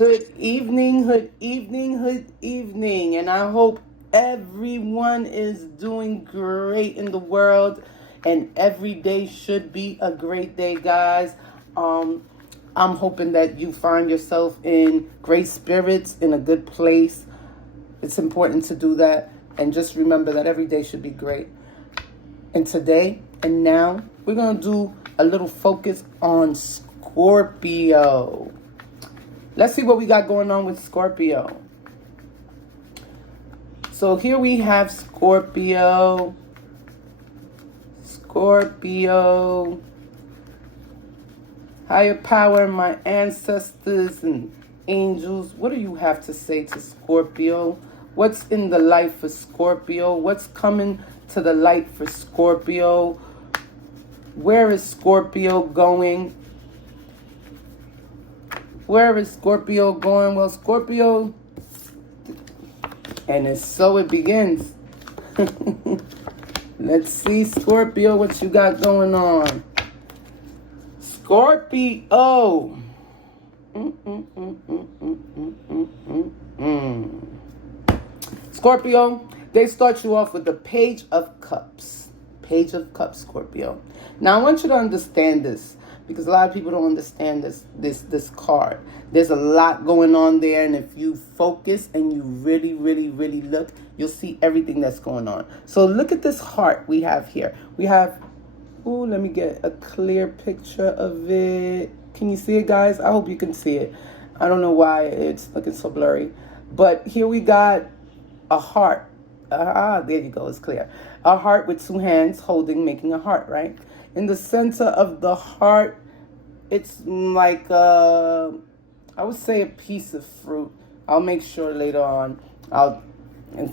Good evening, and I hope everyone is doing great in the world, and every day should be a great day, guys. I'm hoping that you find yourself in great spirits, in a good place. It's important to do that, and just remember that every day should be great. And today and now, we're going to do a little focus on Scorpio. Let's see what we got going on with Scorpio. So here we have Scorpio. Higher power, my ancestors and angels. What do you have to say to Scorpio? What's in the light for Scorpio? What's coming to the light for Scorpio? Where is Scorpio going? Where is Scorpio going? Well, Scorpio, and so it begins. Let's see, Scorpio, what you got going on. Scorpio. Scorpio, they start you off with the Page of Cups. Page of Cups, Scorpio. Now, I want you to understand this, because a lot of people don't understand this card. There's a lot going on there, and if you focus and you really, really, really look, you'll see everything that's going on. So look at this heart we have here. We have, let me get a clear picture of it. Can you see it, guys? I hope you can see it. I don't know why it's looking so blurry. But here we got a heart. There you go, it's clear. A heart with two hands holding, making a heart, right? In the center of the heart, it's like, I would say a piece of fruit. I'll make sure later on I'll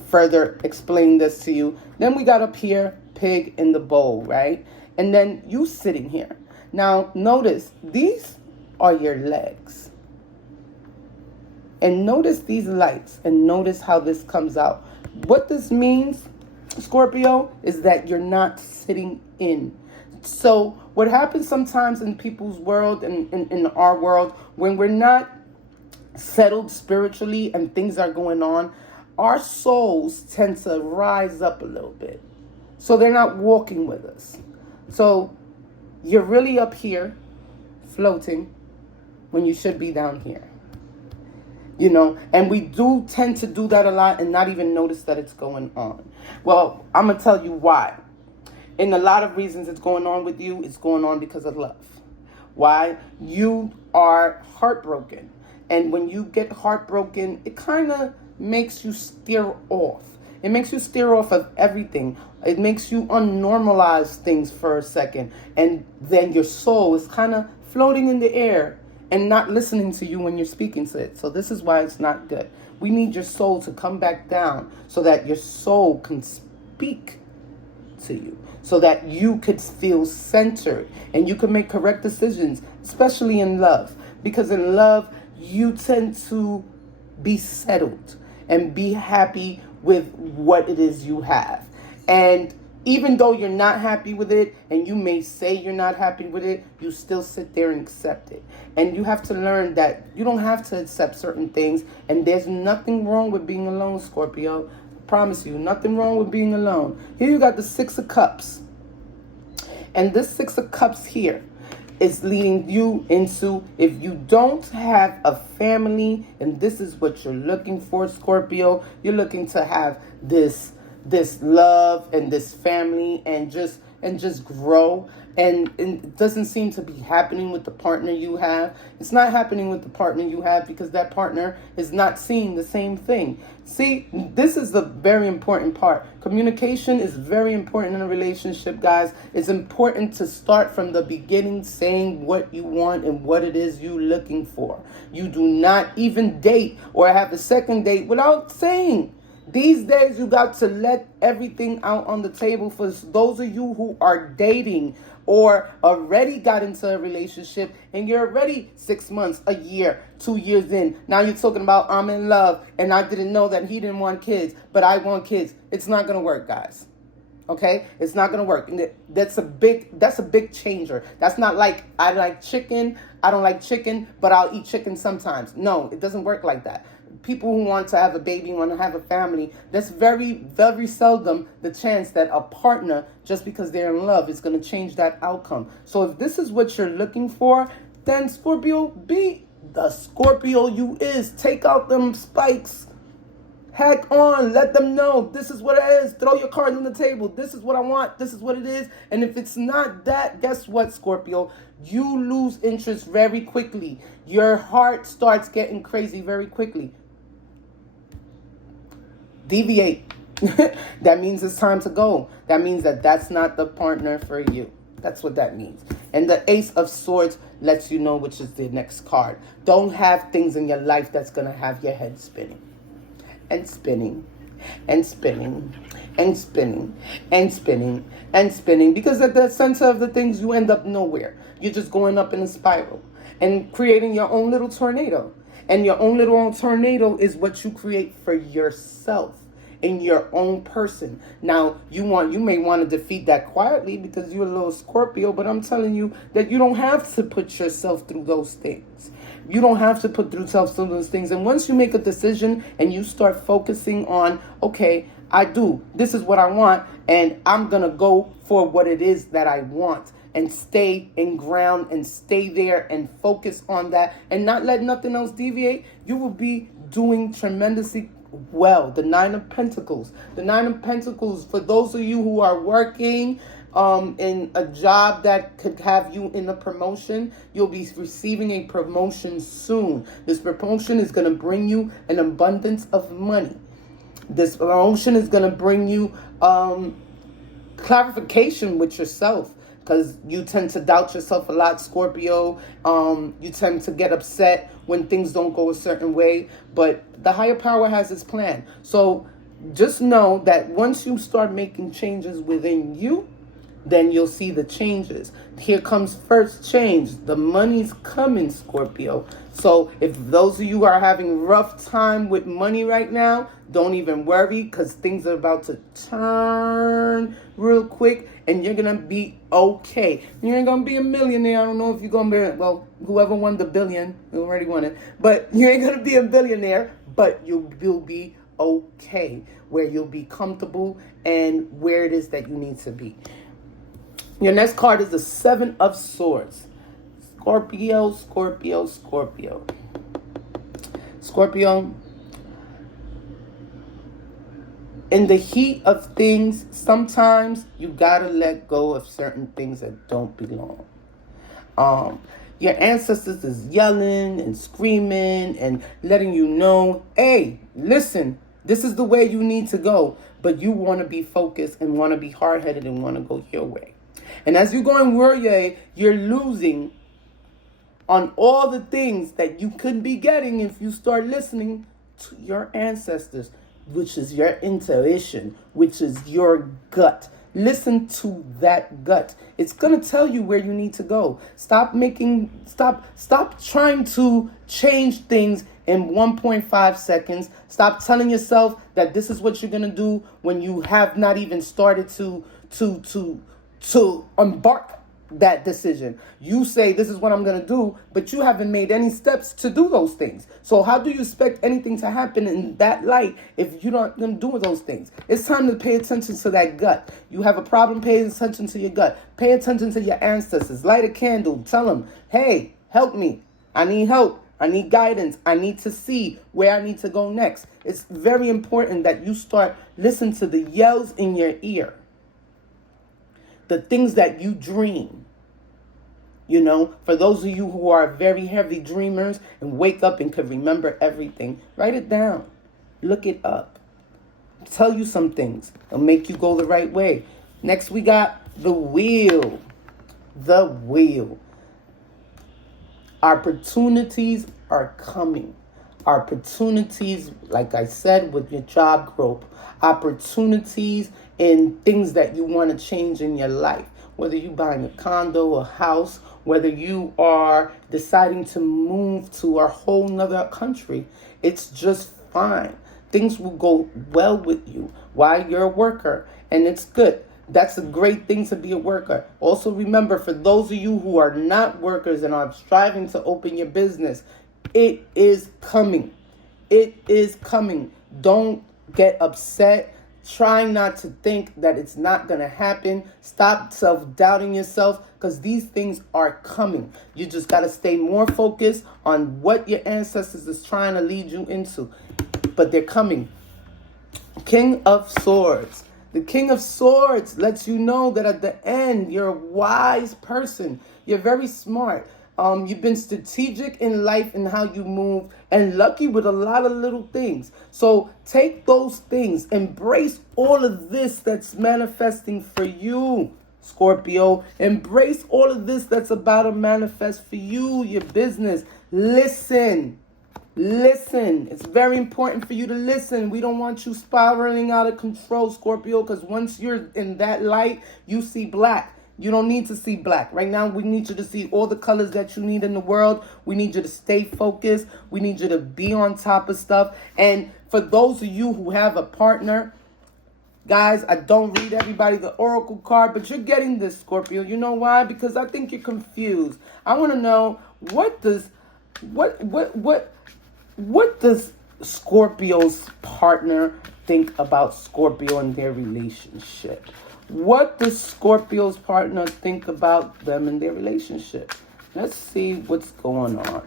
further explain this to you. Then we got up here, pig in the bowl, right? And then you sitting here. Now, notice, these are your legs. And notice these lights, and notice how this comes out. What this means, Scorpio, is that you're not sitting in. So what happens sometimes in people's world and in our world, when we're not settled spiritually and things are going on, our souls tend to rise up a little bit. So they're not walking with us. So you're really up here floating when you should be down here. You know, and we do tend to do that a lot and not even notice that it's going on. Well, I'm going to tell you why. And a lot of reasons it's going on with you, it's going on because of love. Why? You are heartbroken. And when you get heartbroken, it kind of makes you steer off. It makes you steer off of everything. It makes you unnormalize things for a second. And then your soul is kind of floating in the air and not listening to you when you're speaking to it. So this is why it's not good. We need your soul to come back down so that your soul can speak to you, so that you could feel centered and you can make correct decisions, especially in love. Because in love, you tend to be settled and be happy with what it is you have. And even though you're not happy with it, and you may say you're not happy with it, you still sit there and accept it. And you have to learn that you don't have to accept certain things, and there's nothing wrong with being alone, Scorpio. I promise you, nothing wrong with being alone. Here you got the Six of Cups. And this Six of Cups here is leading you into, if you don't have a family, and this is what you're looking for, Scorpio, you're looking to have this love and this family and just grow, and it doesn't seem to be happening with the partner you have. It's not happening with the partner you have because that partner is not seeing the same thing. See, this is the very important part. Communication is very important in a relationship, guys. It's important to start from the beginning saying what you want and what it is you're looking for. You do not even date or have a second date without saying. These days, you got to let everything out on the table. For those of you who are dating or already got into a relationship and you're already 6 months, a year, 2 years in. Now you're talking about I'm in love and I didn't know that he didn't want kids, but I want kids. It's not going to work, guys. Okay, it's not gonna work. And that's a big changer. That's not like I like chicken, I don't like chicken, but I'll eat chicken sometimes. No, it doesn't work like that. People who want to have a baby, want to have a family, that's very, very seldom the chance that a partner, just because they're in love, is going to change that outcome. So if this is what you're looking for, then Scorpio, be the Scorpio you is. Take out them spikes. Heck on, let them know this is what it is. Throw your cards on the table. This is what I want. This is what it is. And if it's not that, guess what, Scorpio? You lose interest very quickly. Your heart starts getting crazy very quickly. Deviate. That means it's time to go. That means that that's not the partner for you. That's what that means. And the Ace of Swords lets you know which is the next card. Don't have things in your life that's going to have your head spinning. And spinning, and spinning, and spinning, and spinning, and spinning. Because at the center of the things, you end up nowhere. You're just going up in a spiral and creating your own little tornado. And your own little tornado is what you create for yourself in your own person. Now, you may want to defeat that quietly because you're a little Scorpio, but I'm telling you that you don't have to put yourself through those things. You don't have to put yourself through those things. And once you make a decision and you start focusing on, okay, this is what I want, and I'm going to go for what it is that I want, and stay in ground and stay there and focus on that and not let nothing else deviate, you will be doing tremendously well. The Nine of Pentacles. The Nine of Pentacles, for those of you who are working in a job that could have you in a promotion, you'll be receiving a promotion soon. This promotion is going to bring you an abundance of money. This promotion is going to bring you clarification with yourself, because you tend to doubt yourself a lot, Scorpio. You tend to get upset when things don't go a certain way, but the higher power has its plan. So just know that once you start making changes within you, then you'll see the changes. Here comes first change. The money's coming, Scorpio. So if those of you are having rough time with money right now, don't even worry, because things are about to turn real quick and you're going to be okay. You ain't going to be a millionaire. I don't know if you're going to be, well, whoever won the billion, you already won it. But you ain't going to be a billionaire, but you'll be okay, where you'll be comfortable and where it is that you need to be. Your next card is the Seven of Swords. Scorpio, Scorpio, Scorpio. Scorpio, in the heat of things, sometimes you gotta let go of certain things that don't belong. Your ancestors is yelling and screaming and letting you know, hey, listen, this is the way you need to go. But you want to be focused and want to be hard-headed and want to go your way. And as you're going your way, you're losing on all the things that you could be getting if you start listening to your ancestors, which is your intuition, which is your gut. Listen to that gut. It's going to tell you where you need to go. Stop trying to change things in 1.5 seconds. Stop telling yourself that this is what you're going to do when you have not even started to embark that decision. You say, this is what I'm going to do, but you haven't made any steps to do those things. So how do you expect anything to happen in that light if you're not going to do those things? It's time to pay attention to that gut. You have a problem, pay attention to your gut. Pay attention to your ancestors. Light a candle. Tell them, hey, help me. I need help. I need guidance. I need to see where I need to go next. It's very important that you start listening to the yells in your ear. The things that you dream. You know, for those of you who are very heavy dreamers and wake up and can remember everything, write it down. Look it up. Tell you some things. It'll make you go the right way. Next, we got the wheel. The wheel. Opportunities are coming. Opportunities, like I said, with your job growth. Opportunities in things that you want to change in your life. Whether you're buying a condo, a house, whether you are deciding to move to a whole nother country, it's just fine. Things will go well with you while you're a worker, and it's good. That's a great thing to be a worker. Also remember, for those of you who are not workers and are striving to open your business, it is coming. It is coming. Don't get upset. Try not to think that it's not going to happen. Stop self-doubting yourself, because these things are coming. You just got to stay more focused on what your ancestors is trying to lead you into. But they're coming. King of Swords. The King of Swords lets you know that at the end, you're a wise person. You're very smart. You've been strategic in life and how you move, and lucky with a lot of little things. So take those things. Embrace all of this that's manifesting for you, Scorpio. Embrace all of this that's about to manifest for you, your business. Listen. Listen. It's very important for you to listen. We don't want you spiraling out of control, Scorpio, because once you're in that light, you see black. You don't need to see black. Right now, we need you to see all the colors that you need in the world. We need you to stay focused. We need you to be on top of stuff. And for those of you who have a partner, guys, I don't read everybody the oracle card, but you're getting this, Scorpio. You know why? Because I think you're confused. I want to know, what does Scorpio's partner think about Scorpio and their relationship? What does Scorpio's partner think about them and their relationship? Let's see what's going on.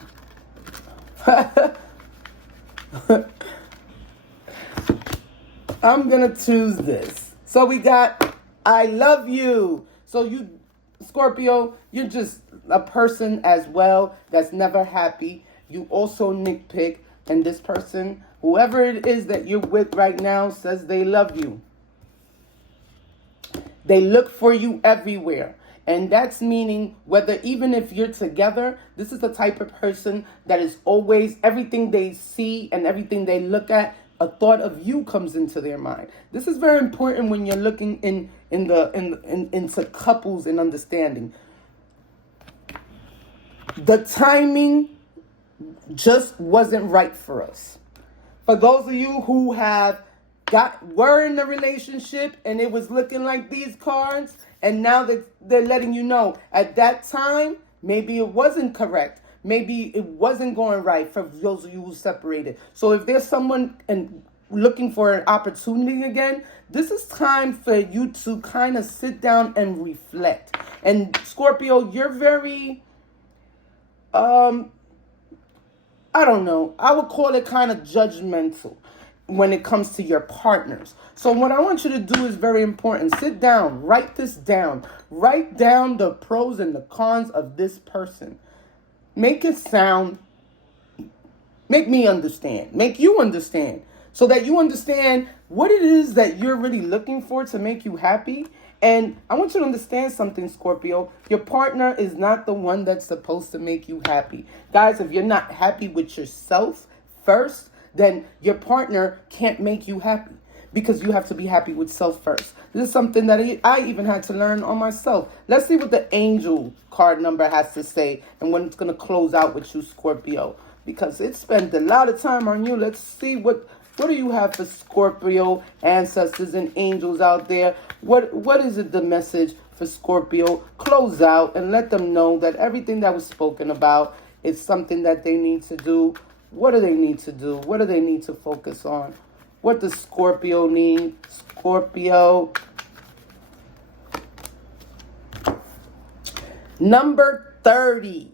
I'm going to choose this. So we got, I love you. So you, Scorpio, you're just a person as well that's never happy. You also nitpick. And this person, whoever it is that you're with right now, says they love you. They look for you everywhere. And that's meaning whether, even if you're together, this is the type of person that is always, everything they see and everything they look at, a thought of you comes into their mind. This is very important when you're looking into couples and understanding. The timing just wasn't right for us. For those of you who were in a relationship and it was looking like these cards, and now that they're letting you know at that time, maybe it wasn't correct. Maybe it wasn't going right for those of you who separated. So if there's someone looking for an opportunity again, this is time for you to kind of sit down and reflect. And Scorpio, you're very, I don't know, I would call it kind of judgmental when it comes to your partners. So what I want you to do is very important. Sit down, write this down. Write down the pros and the cons of this person. Make it sound, make me understand, make you understand, so that you understand what it is that you're really looking for to make you happy. And I want you to understand something, Scorpio. Your partner is not the one that's supposed to make you happy. Guys, if you're not happy with yourself first, then your partner can't make you happy, because you have to be happy with self first. This is something that I even had to learn on myself. Let's see what the angel card number has to say and when it's going to close out with you, Scorpio, because it spent a lot of time on you. Let's see what do you have for Scorpio ancestors and angels out there. What is it, the message for Scorpio? Close out and let them know that everything that was spoken about is something that they need to do. What do they need to do? What do they need to focus on? What does Scorpio need? Scorpio. Number 30.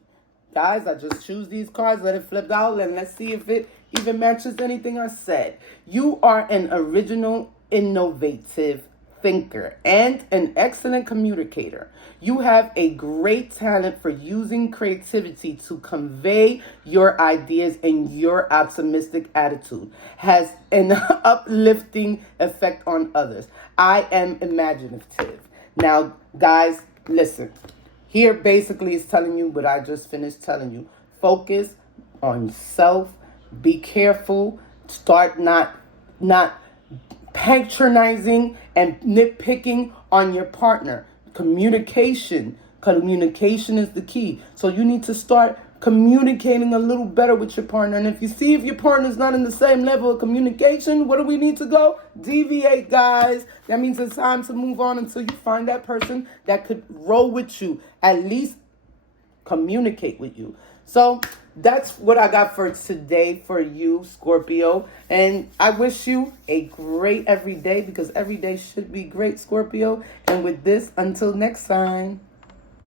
Guys, I just choose these cards, let it flip out, and let's see if it even matches anything I said. You are an original, innovative thinker and an excellent communicator. You have a great talent for using creativity to convey your ideas, and your optimistic attitude has an uplifting effect on others. I am imaginative. Now, guys, listen. Here basically is telling you what I just finished telling you. Focus on self. Be careful. Start not patronizing and nitpicking on your partner. Communication is the key. So you need to start communicating a little better with your partner. And if you see if your partner's not in the same level of communication, where do we need to go? Deviate, guys. That means it's time to move on until you find that person that could roll with you, at least communicate with you. So that's what I got for today for you, Scorpio. And I wish you a great every day, because every day should be great, Scorpio. And with this, until next time.